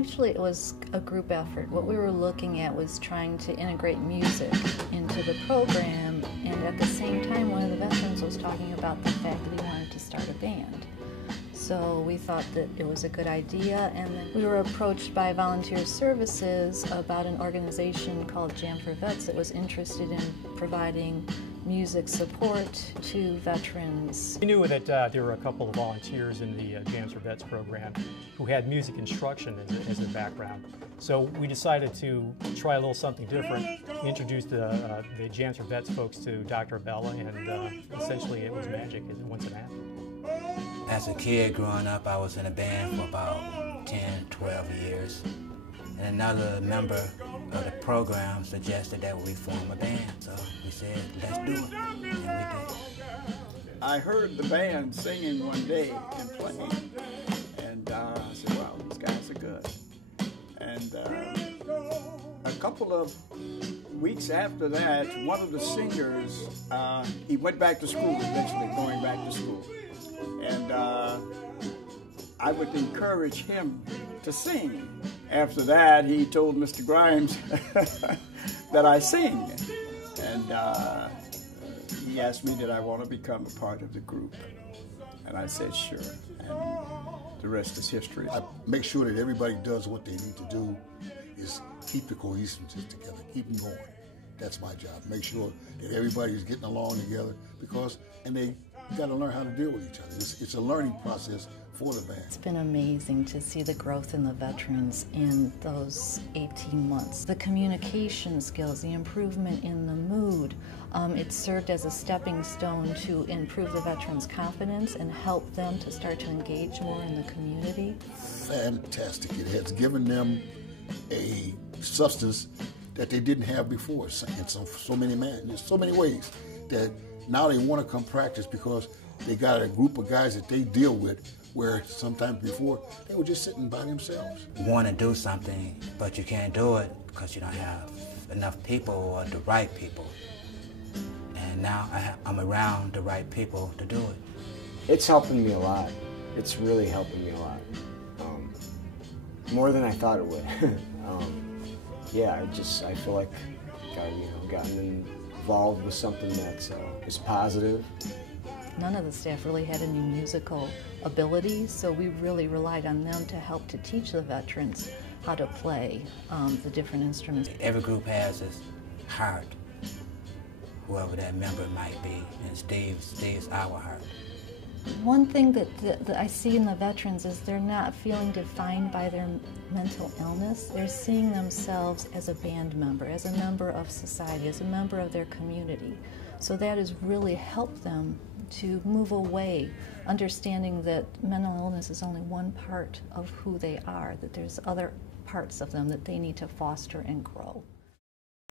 Actually, it was a group effort. What we were looking at was trying to integrate music into the program, and at the same time, one of the veterans was talking about the fact that he wanted to start a band. So we thought that it was a good idea, and then we were approached by Volunteer Services about an organization called Jam for Vets that was interested in providing music support to veterans. We knew that there were a couple of volunteers in the Jams for Vets program who had music instruction as a background. So we decided to try a little something different. We introduced the Jams for Vets folks to Dr. Abella, and essentially it was magic once it happened. As a kid growing up, I was in a band for about 10, 12 years. And another member of the program suggested that we form a band. So we said, let's do it, and we did. I heard the band singing one day and playing, and I said, wow, these guys are good. And a couple of weeks after that, one of the singers, he went back to school, eventually going back to school. And I would encourage him to sing. After that, he told Mr. Grimes that I sing. And he asked me, did I want to become a part of the group? And I said, sure. And the rest is history. I make sure that everybody does what they need to do, is keep the cohesiveness together, keep them going. That's my job. Make sure that everybody's getting along together, and they got to learn how to deal with each other. It's a learning process for the band. It's been amazing to see the growth in the veterans in those 18 months. The communication skills, the improvement in the mood, it served as a stepping stone to improve the veterans' confidence and help them to start to engage more in the community. Fantastic. It has given them a substance that they didn't have before in so many ways that now they want to come practice because they got a group of guys that they deal with, where sometimes before they were just sitting by themselves. You want to do something, but you can't do it because you don't have enough people or the right people. And now I'm around the right people to do it. It's helping me a lot. It's really helping me a lot. More than I thought it would. Yeah, I feel like I've gotten involved with something that's is positive. None of the staff really had any musical abilities, so we really relied on them to help to teach the veterans how to play the different instruments. Every group has its heart, whoever that member might be, and Steve's our heart. One thing that I see in the veterans is they're not feeling defined by their mental illness. They're seeing themselves as a band member, as a member of society, as a member of their community. So that has really helped them to move away, understanding that mental illness is only one part of who they are, that there's other parts of them that they need to foster and grow.